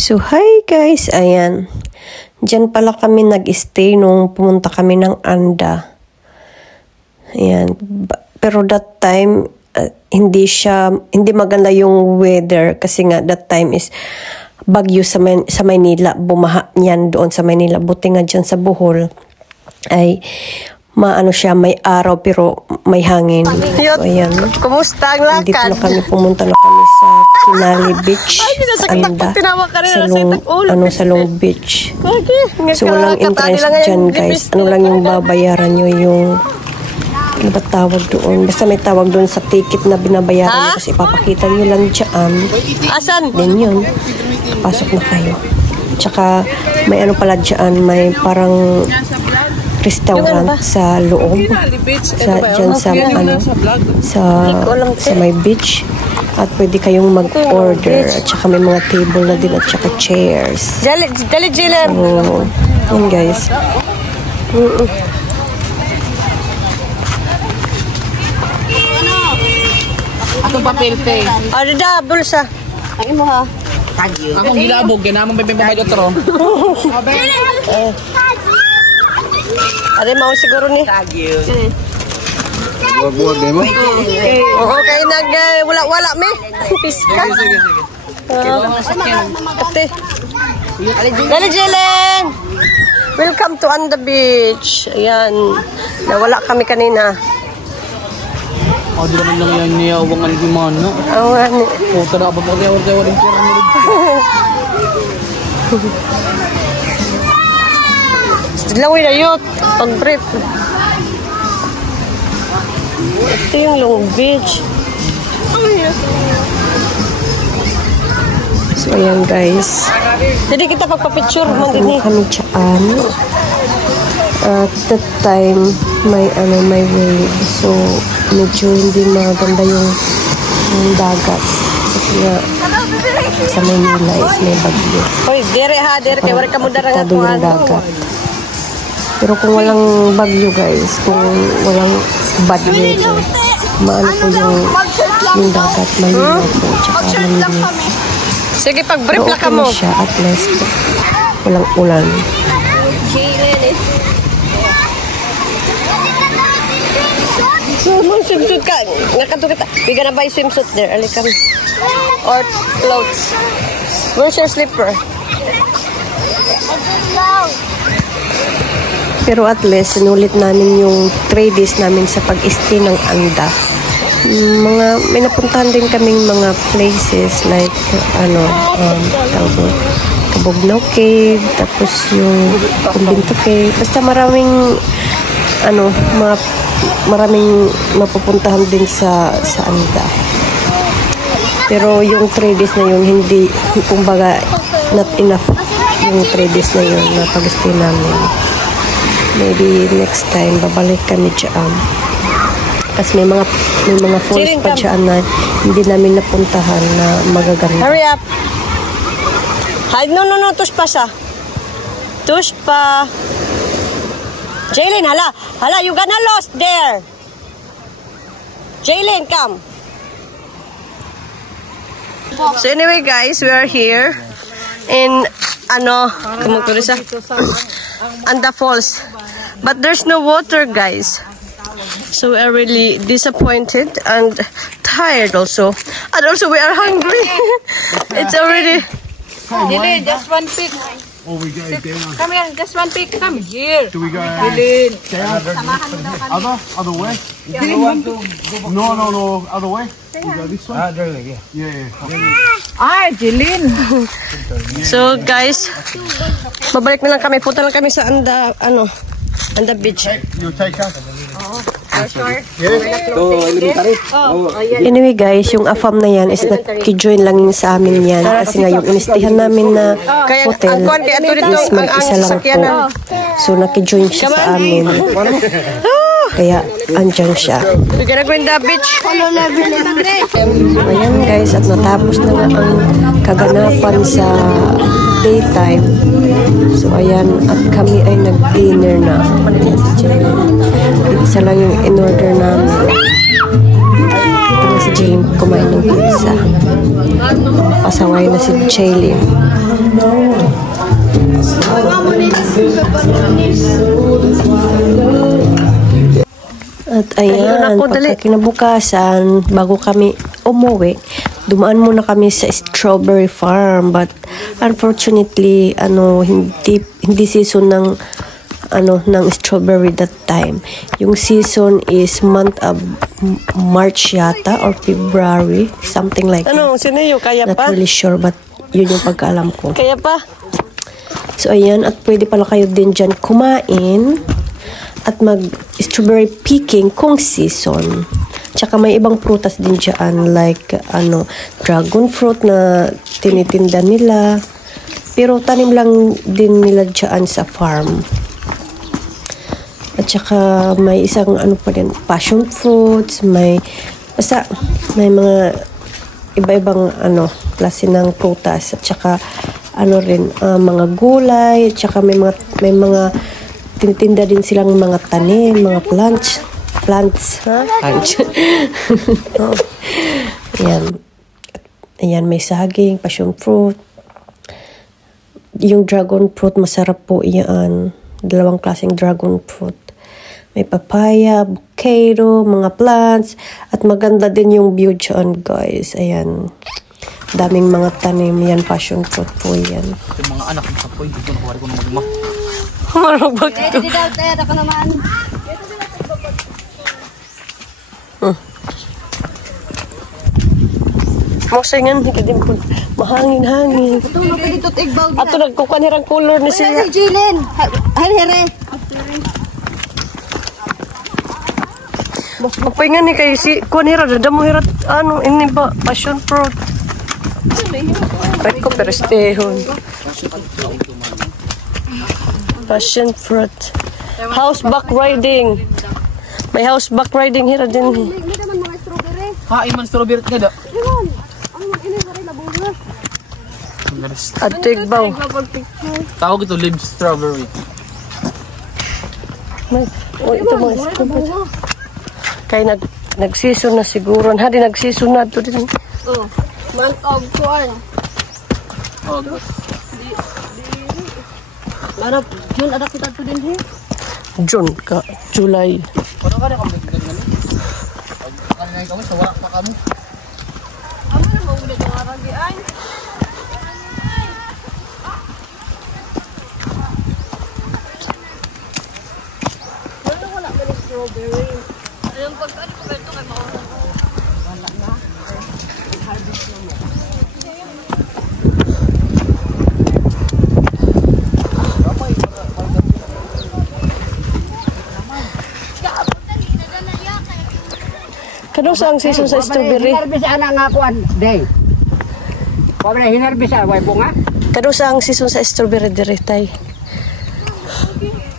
So, hi guys! Ayan. Diyan pala kami nag-stay nung pumunta kami ng Anda. Ayan. Pero that time, hindi maganda yung weather kasi nga that time is bagyo sa Maynila. Bumaha niyan doon sa Maynila. Buti nga dyan sa Bohol ay may araw pero may hangin. So, ayan. Kumusta ang lakad? Dito na kami, pumunta na kami sa Kinali Beach, sa Anda, sa Long Beach. So, walang entrance dyan, guys. Ano lang yung babayaran nyo, yung ano ba tawag doon? Basta may tawag doon sa ticket na binabayaran nyo kasi ipapakita nyo lang dyan. Asan? Then yun, pasok na kayo. Tsaka may ano pala dyan, may parang restaurant sa loob, dyan sa may beach, at pwede kayong mag-order, at saka may mga table na din, at saka chairs. Dali, Jilem! So, yun guys. Atong papel pe. Ano da, bulsa? Ay mo ha. Akong gilabog, ginamang pipipipay ko tro. Ari mau siguro ni. Buwag din mo? Oo, kay wala mi. Piska. Ate. Dali, Jelen! Welcome to Anda Beach. Ayan. Nawala kami kanina. Di naman lang yan niya, huwag nga naman, no? Oo nga ni. Puta na, abang pag-iawar rin pera mo rin. Lawin na yun. Pag-brief. Ito yung Long Beach. So, ayan guys. Jadi kita pagpa-picture mo din eh. Kami dyan. At that time, may wave. So, medyo hindi maganda yung dagat. Kasi nga, sa Maynila is may bagyo. Hoy, dere ha, dere. Kaya wala ka mo darang yung dagat. Pero kung walang bagyo guys, kung walang bad weather, maano po yung dagat, malinaw po, tsaka malinis. Sige, pag-brief lang ka mo. Pero okay siya, at least, walang ulan. Swimsuit ka. Nakatukit. Bigyan na ba yung swimsuit there? Alikam. Or clothes. Where's your slipper? Pero at least, sinulit namin yung 3 days namin sa pag-stay ng Anda. May napuntahan din kaming mga places like, Cabugnaw Cave, tapos yung Kumbinto Cave. Basta maraming mapupuntahan din sa Anda. Pero yung 3 days na yun, hindi, kumbaga, not enough yung 3 days na yun na pag-stay namin. Maybe next time, babalik kami dyan. Kasi may mga falls pa dyan na hindi namin napuntahan na magaganda. Hurry up! Hi, no, tush pa siya. Tush pa. Jaylin, hala, you gonna lost there. Jaylin, come. So anyway guys, we are here in Anda Falls. But there's no water guys. So we are really disappointed and tired also. And also we are hungry. It's already... Dylan, just one pick. Oh, we go down. Come here, just one pick. Come here. Do we go Dylan. Other way? No, other way? We go this way? Ah, Dylan. So guys, babalik na lang kami. Punta lang kami sa Anda Beach. You'll take us? Anyway guys, yung AFAM na yan is naki-join lang yun sa amin yan. Kasi nga yung inistihan namin na hotel is mag-isa lang po. So naki-join siya sa amin. Kaya andyan siya. We're gonna go in the beach. So ayan guys, at natapos na nga ang kaganapan sa daytime. So ayan, at kami ay nag-dinner na. Pizza lang yung in-order namin. Ito na si Jaylin kumain ng pizza. Pasaway na si Jaylin. At ayan, pagka kinabukasan, bago kami umuwi, dumaan muna kami sa strawberry farm. But unfortunately, hindi season ng strawberry that time. Yung season is month of March yata or February, something like that. Sino yung kaya Not pa? really sure, but yun yung pagkaalam ko. Kaya pa? So ayan, at pwede pala kayo din dyan kumain at mag-strawberry picking kung season. Tsaka may ibang prutas din dyan like dragon fruit na tinitinda nila. Pero tanim lang din nila dyan sa farm. At tsaka may isang pa din, passion fruits, may mga iba-ibang klase ng prutas. At tsaka rin mga gulay, at tsaka may mga tinitinda din silang mga tanim, mga plants, ha? Oh. Ayan, may saging, passion fruit. Yung dragon fruit, masarap po yan. 2 klaseng dragon fruit. May papaya, avocado, mga plants, at maganda din yung view dyan, guys. Ayan. Daming mga tanim. Yan, passion fruit po yan. Yung mga anak sa po, dito nakuha ko ng magma. Marubag ito. Hindi daw, tayo ako naman. Mosayngan, hindi din po. Mahangin-hangin. Ito, napili ito tigbaw. Ato nagkukanirang color ni siya. Ay, Jilin. Hari. Mapaingan ni kay si kunira dadamo hirat ini ba passion fruit. Ay ko perestehon. Passion fruit. Houseback riding. May houseback riding hira din. Hindi naman mga strawberry. Ha, iman strawberry nga da. Iman. Ang ini sari labong. At tigbaw. Tawag ito live strawberry. Ito mga strawberry. Kaya nag-season na siguro. Hadi nag-season na ito din. Oh, month of corn. August. Larap, June, ada kita ito din June ka, July. Ano ka na kami ganyan? Kanina kami sa wala pa kami. Ano na maulit ang aragian? Wala ba ni strawberry? Ayun, pagkano ko ito kay mauna ko? Wala na. Harvest na mo. Kanong sa ang season sa strawberry? Hinarbis ana nga kuan, day. Pabra hinarbis way bunga. Kanong sa ang season sa strawberry dire tay?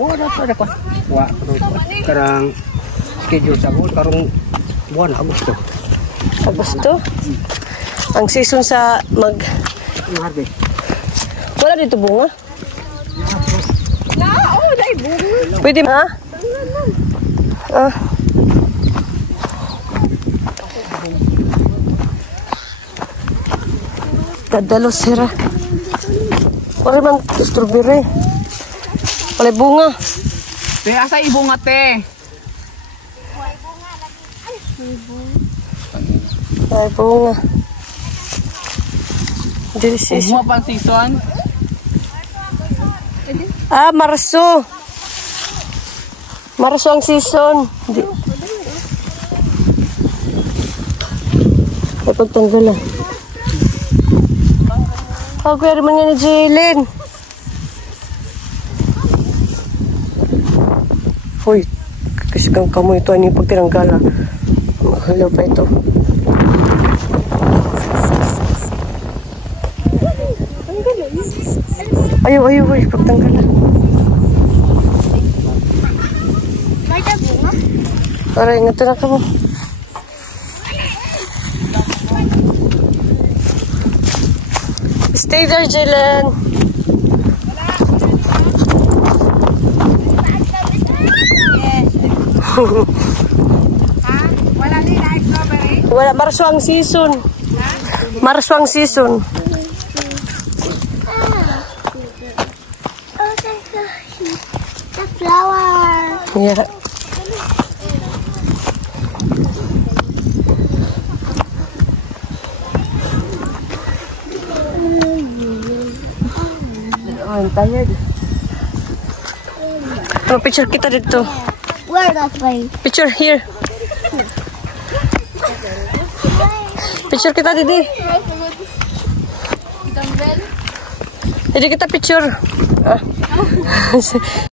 Bunga na pa ko. Wa karang schedule sa buwan karong buwan Agosto. Agosto? Ang season sa Hinarbis. wala dito bunga? Na, oh, dai bunga. Pwede ha? Dadalo sira. Wala man strawberry. Wala bunga. Te, asa ibunga te? Ay, bunga. This is... Bunga pa ang season? Marso. Marso ang season. Ay, pagtanggal lang. Kuya naman yan ni Jalen. Uy, kasi kang kamoy ito. Ano yung pagtiranggal ha? Mahalaw pa ito. Ayaw, pagtanggal lang. Para ingatan na ka mo. Stay there, Jalen. Wala din na strawberry. Wala, Marso ang season. Marso ang season. flower. Yeah. Oh, I'm tired. Oh, picture kita dito. Where that way? Picture here. Picture kita didi. Jadi kita picture. Ah.